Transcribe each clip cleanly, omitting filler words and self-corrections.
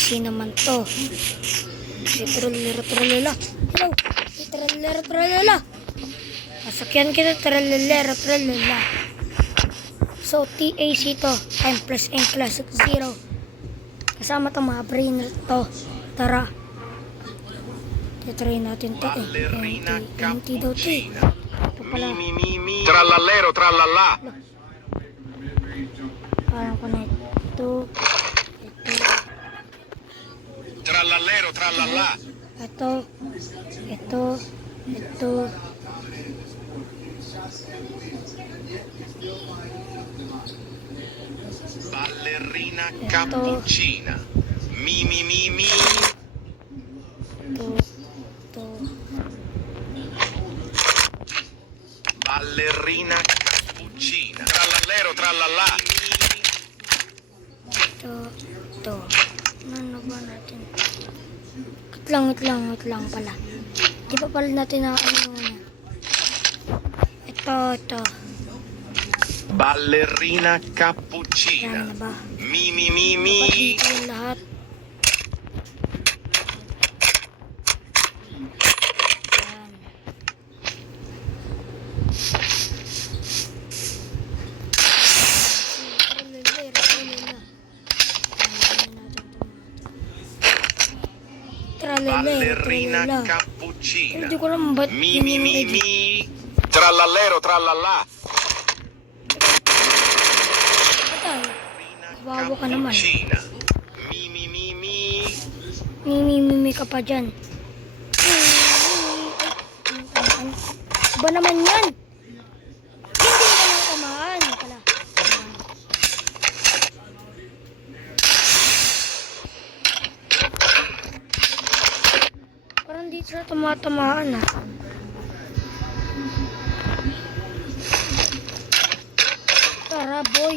AC naman to. Si tralala. Hello. Si tralala. Masakyan kita tralala. So, TAC to. M plus N classic 0. Kasama to mga brainer to. Tara. Titry natin to eh. Empty daw to eh. Ito pala. Trallallero, trallallà. Parang connect. Ito. Trallallero, trallallà. Ito. Ballerina cappuccina. Mi. Ito. Ballerina cappuccina. Trallallero, trallallà. Ito. Ano ba natin? Wait lang pala. Di pa pala natin na ano na. Ito. Ballerina cappuccina. Yan na ba? Mi. Dapat dito yung lahat. Yan. Ballerina Tralala. cappuccina. Hindi ko alam ba't Mi. yun yung edit. Trallallero, trallallà. Patay. Bawa ka naman. Cappuccina. Mi. Mimi ka pa dyan. Ba naman yan? Hindi ka nang tamaan pala. Parang di sila tumatamaan ah. Tara boy.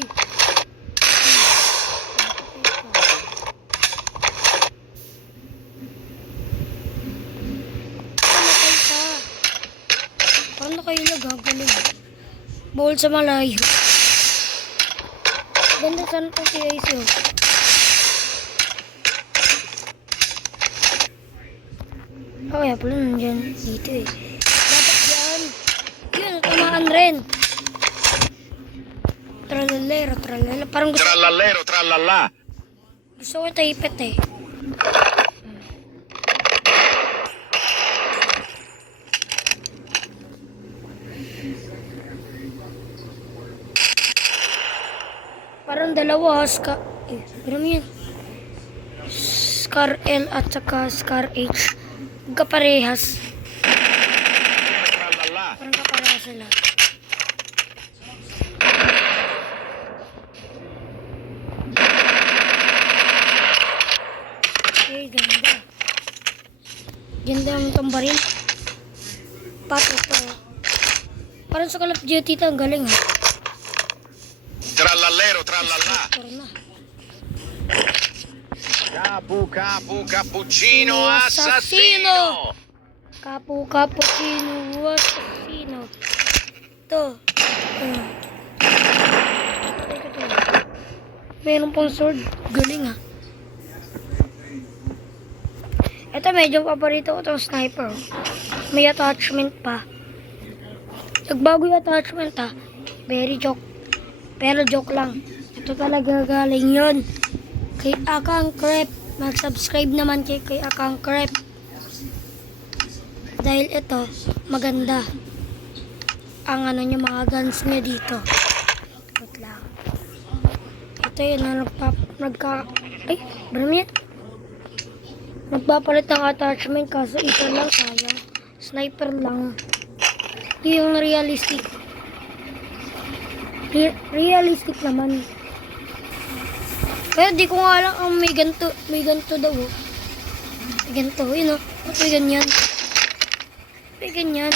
Pamatay ka. Parang nakailag ha, galing. Bawal sa malayo. Ganda sana itong TIC oh. Kaya pala nandyan dito eh. Dapat dyan. Yun, tamaan rin. Tralala. Parang Trallallero, trallallà. gusto ko taipet eh. Parang dalawa ano yan? Scar L at saka Scar H. Kaparehas. Trallallà. Parang kaparehas sila. Okay, ganda. Ganda ang tambarin. Pato to. Parang sa Call of Duty to, ang galing ha. Trallallero, trallallà. Tara na. Cappuccino assassino. Cappuccino assassino. Ito. Meron pang sword. Galing ha. Ito medyo paborito ko itong sniper. May attachment pa. Nagbago yung attachment ha. Very joke. Pero joke lang. Ito talaga galing yun. Kay Akang Crep. Mag-subscribe naman kay Akang Crep. Dahil ito, maganda. Ang ano niya, mga guns niya dito. Wait lang. Ito yun na nagpapalit ng attachment kaso isa lang sayang. Sniper lang. Yung realistic. Realistic naman. Kaya di ko nga alam ang may ganito daw. Oh. May ganito, yun o. Ba't may ganyan? May ganyan.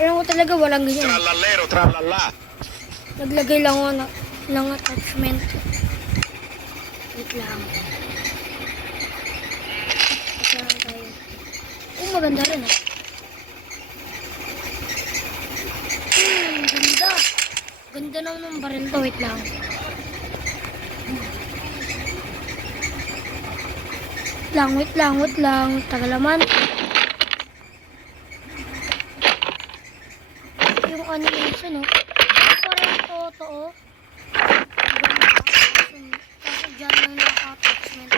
Alam ko talaga walang ganyan. Trallallero, trallallà. Naglagay lang ako ng attachment. Wait lang. Kasi lang tayo. Maganda rin ah. Ganda. Ganda naman ng baril to. Wait lang. Wait lang. Tagalaman. Yung animation, oh. Parang to, oh. Kaso dyan lang naka-attachment.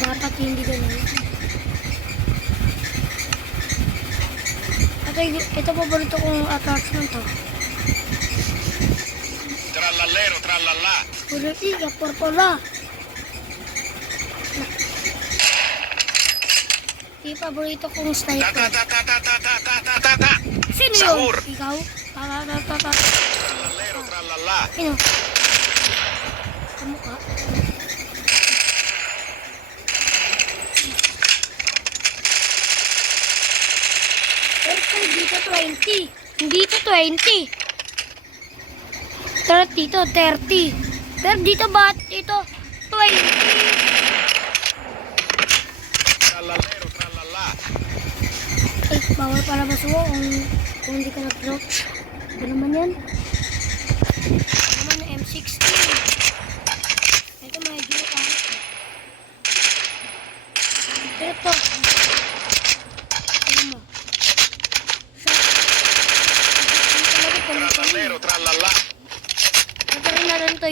Dapat hindi ganun. Ito paborito kong attachment, oh. Trallallero, trallallà. Politika, porpola. Ito paborito kong Ta sniper. ta ta ta ta ta ta ta ta ta ta. Sino yun? Sahur. Ikaw? Ta. Trallallero, trallallà. Sino? Kamukha. Pero dito 20. Hindi to 20. 30 to 30. Pero dito ba? Ito 20. Trallallero, trallallà. Ay, bawal pala masuwa kung hindi ka nag-crouch. Ito naman yan. Ito naman na M16. Ito medyo ka. Ito. Ano mo? Trallallero, trallallà. Ito rin natin ito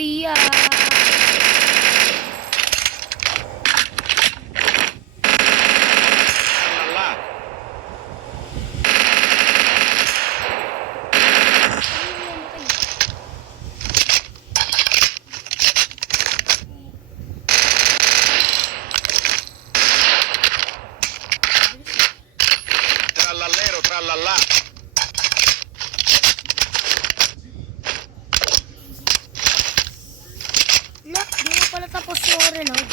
Trallallà. Trallallero, trallallà. Look, di mo pala tapos yung reload.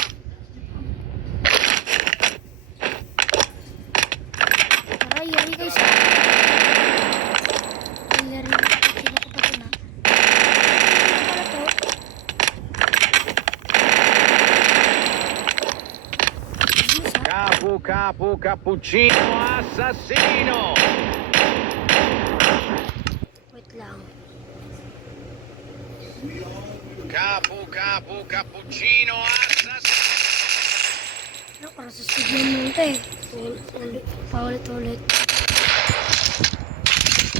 Tara, yari kayo sa... Yari, sino ko pa ito na. Ano pala to? Juice, ha? Capu, cappuccino, assassino. Wait lang. Capu, cappuccino, assassino. Ano, para sa signal mo ito eh. Paulit-ulit.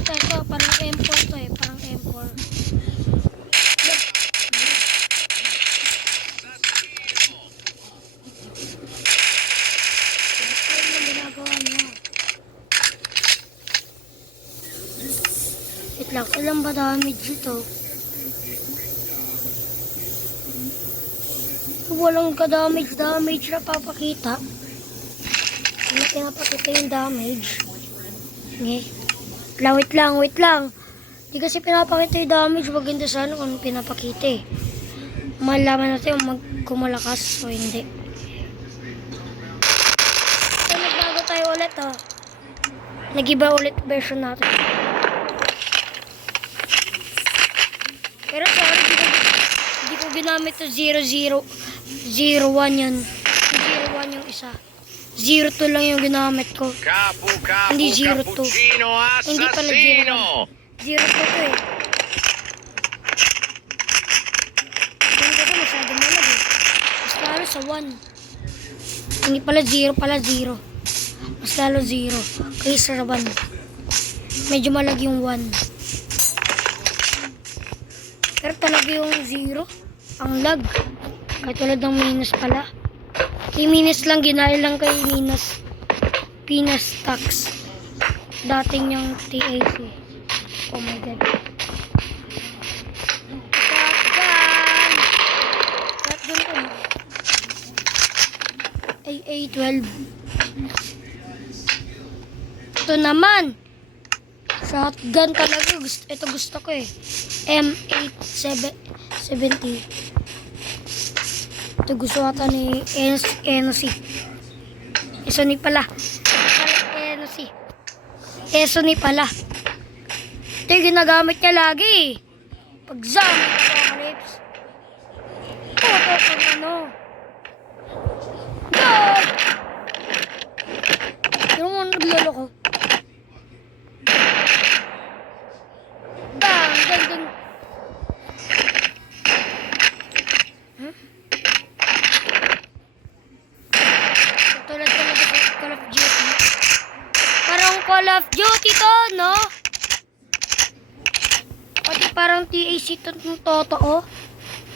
Ito, parang M4 to eh. Parang M4. Ano yung ginagawa niya? Wait lang, ilang ba damage ito? Walang ka-damage na papakita. Hindi pinapakita yung damage. Okay. Wait lang. Hindi kasi pinapakita yung damage. Maganda sana kung pinapakita eh. Malaman natin kung malakas o hindi. So, nagbago tayo ulit oh. Nag-iba ulit version natin. Pero sorry, hindi ko ginamit to 0-0-0-1 yun. 0-1 yung isa. 0-2 lang yung ginamit ko. Capu, Hindi 0-2. cappuccino, Hindi pala assassino. 0-2 to eh. Ganun kasi masyado malag eh. Mas lalo sa 1. Hindi pala 0 pala 0. Mas lalo 0. Kaysa 1. Medyo malag yung 1. Pero talaga yung 0. Ang lag. Katulad ng minus pala. Kay minus lang, ginaya lang kay minus. Pinas tax. Dating yung TAC. Oh my god. Shotgun! Shotgun ko na. AA-12. Ito naman. Shotgun talaga. Ito gusto ko eh. M870. Ito gusto ata ni Enosi. Esoni pala. Enosi. Esoni pala. Ito yung ginagamit niya lagi. Pag zombie apocalypse. Ito kung ano. Go! Yung mga naglolo ko. Ba! parang TAC ng Toto, oh.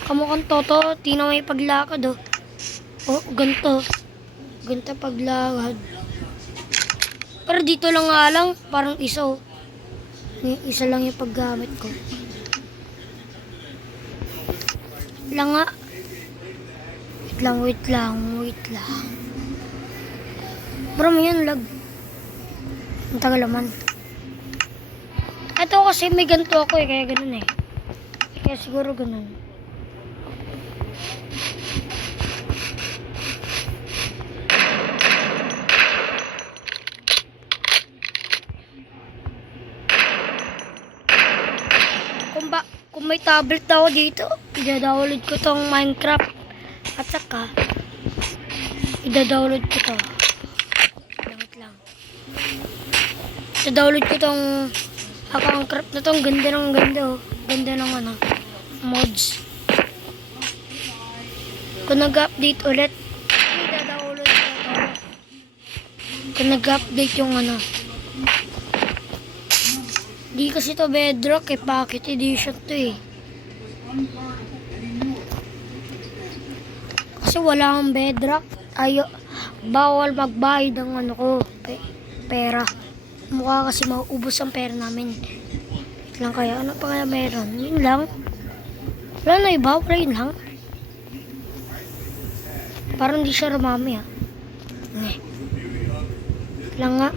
Kamukhang Toto, di na may paglakad, oh. Oh, ganito. Ganito paglakad. Pero dito lang nga lang, parang isa, oh. Isa lang yung paggamit ko. Lang nga. Wait lang. Bro, may yan lag. Ang tagal naman. Ito kasi may ganito ako eh, kaya ganun eh. Kaya siguro ganun. Kung may tablet ako dito, i-download ko tong Minecraft. At saka, i-download ko to. Langit lang. I-download ko tong Minecraft na tong ganda ng ganda, oh. Ganda ng ano, mods. Kung nag-update ulit, i-download ko to. Kung nag-update yung ano. Di kasi to Bedrock eh, Pocket Edition to eh. Kasi wala akong Bedrock, bawal magbayad ng ano ko, pera. Mukha kasi mauubos ang pera namin. Wait lang kaya, ano pa kaya meron? Yun lang. Wala na iba, wala yun lang. Parang di siya rumami ah. Lang nga.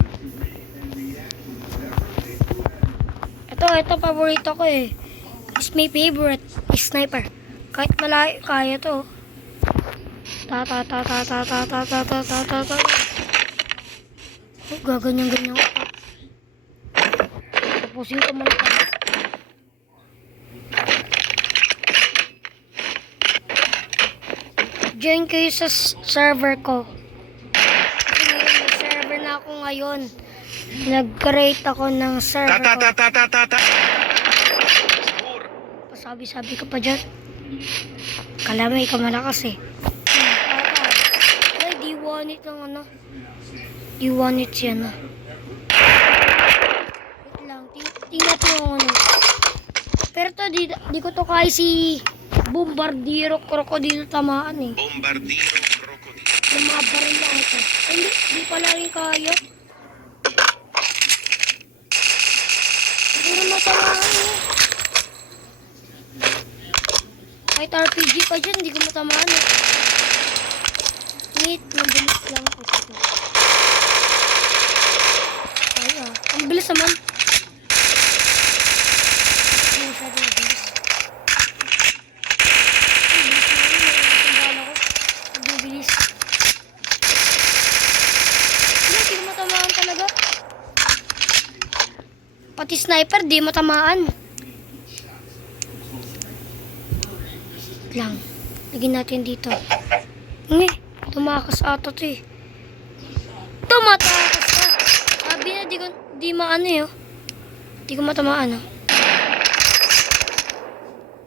Ito paborito ko eh. It's my favorite sniper. Kahit malayo kaya to. Gaganyan-ganyan ko. Tapusin ko muna pa. Join kayo sa server ko. Kasi may server na ako ngayon. Nag-create ako ng server ko. Pasabi-sabi ka pa dyan. Kala may kamalakas eh. Ay, di want it ng ano. Di want it siya na. Wait lang. Tingnan ko yung ano. Pero to, di ko to kaya si Bombardiro Crocodile tamaan eh. Bombardiro crocodile. Yung mga baril lang ito. Ay, di pala rin kaya. Hindi na matamaan eh. Kahit RPG pa dyan, hindi ko matamaan eh. Wait, mabilis lang ako ito. Ay ah, ang bilis naman. Hindi masyado mabilis. Ang bilis naman, ang bala ko. Ang bilis. Hindi ko matamaan talaga. Pati sniper, di matamaan. Lang. Lagyan natin dito. Tumakas ata to eh. Tumatakas ka. Sabi na di maano eh. Di ko matamaan oh.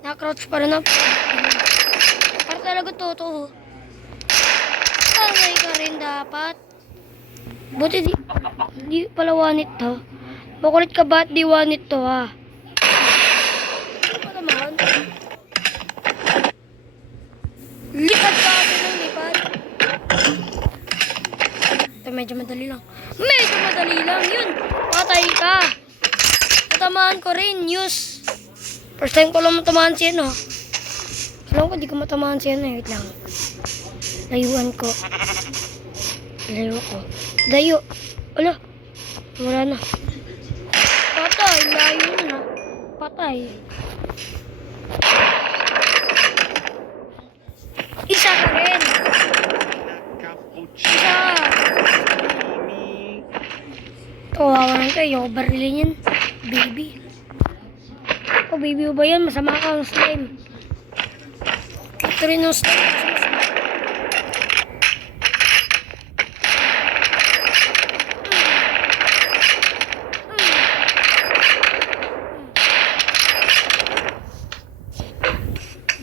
Nakrouch pa rin ako. Para talaga totoo. Sanay ka rin dapat. Buti di pala wanit to. Makulit ka ba at di wanit to ha? Ano pa naman? Lipad ka ako ng lipad. Ito medyo madali lang. Medyo madali lang yun. Patay ka. Matamaan ko rin. News. First time ko lang matamaan siya no. Alam ko di ko matamaan siya no. Wait lang. Layuan ko. Layo ko. Dayo. Ala. Wala na. Patay. Layo na. Patay. Isa ka rin. Isa. Kawawa na ito. Ayoko barilin yan. Baby. Oh, baby ba yan? Masama ka ang slime. Ito rin yung slime.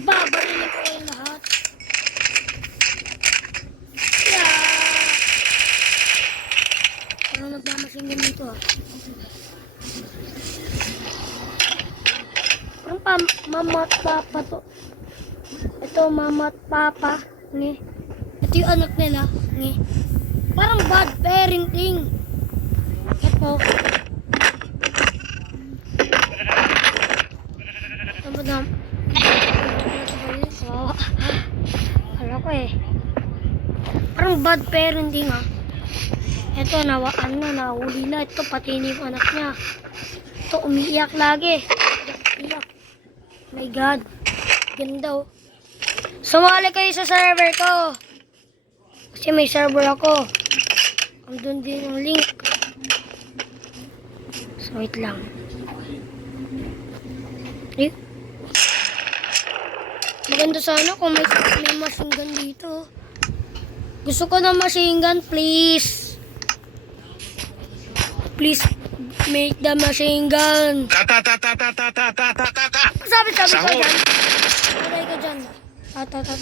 Babarilin ko yung lahat. Parang nagmamasing ganito ah. Pero mama at papa to. Ito, mama at papa. Nge. Ito yung anak nila. Nge. Parang bad parenting. Ito. Madam. Kala ko eh. Parang bad parenting ah. Ito, nahuli na. Ito, pati na yung anak niya. Ito, umiiyak lagi. Iyak. My God. Ganda oh. Sumali kayo sa server ko. Kasi may server ako. Andun din yung link. So, wait lang. Eh. Maganda sana kung may machine gun dito. Gusto ko na machine gun, please. Please, make the machine gun. Sabi ka Sahur. dyan. Sabi ka dyan.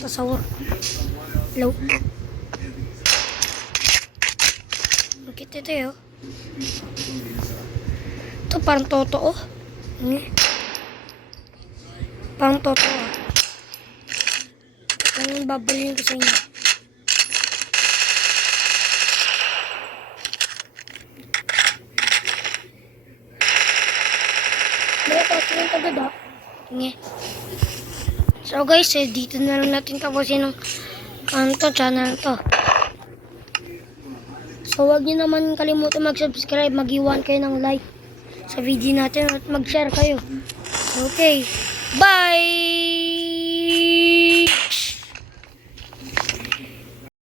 Sahur. Hello. Bakit ito yun? Ito parang totoo. Parang totoo. Ganun babaliin ko sa inyo. So guys, dito na lang natin tapusin ng channel to. So wag niyo naman kalimutan mag-subscribe, mag-iwan kayo ng like sa video natin at mag-share kayo. Okay, bye!